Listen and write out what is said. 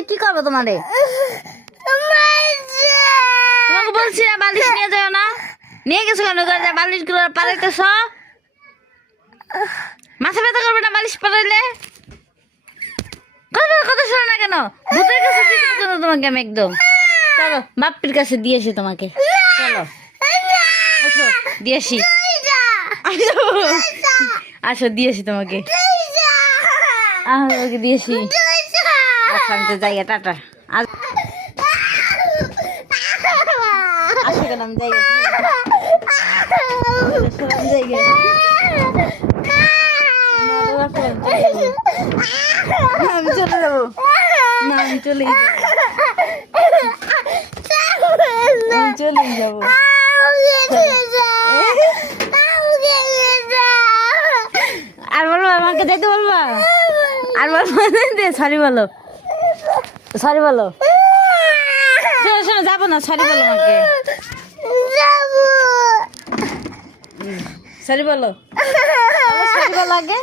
গেলে কি করবো তোমারে? তোমাকে বলছি না বালিশ নিয়ে যাও না, নিয়ে গেছো কেন? বালিশ গুলো পালাইতেছ, মাথা ব্যথা করবে না বালিশ পালাইলে? কথা শোনো না কেন? ভূতের কাছে দিয়ে দেবো তোমাকে আমি একদম। চলো বাপ্পির কাছে দিয়ে আসি তোমাকে, চলো আসো দিয়ে আসি, আসো দিয়ে আসি তোমাকে, তোমাকে দিয়ে আসি। আচ্ছা আমি তো যাই, টাটা। আসো কেন, আমি যাই, আমি চলে যাবো, না আমি চলেই যাবো, আমি চলেই যাবো। আর বলবো আমাকে যাইতে বলবা? আর বলবো সরি বলো, সরি বলো, শোনো শোনো যাবো না, সরি বলো আমাকে, সরি বলো, সরি বলো আগে।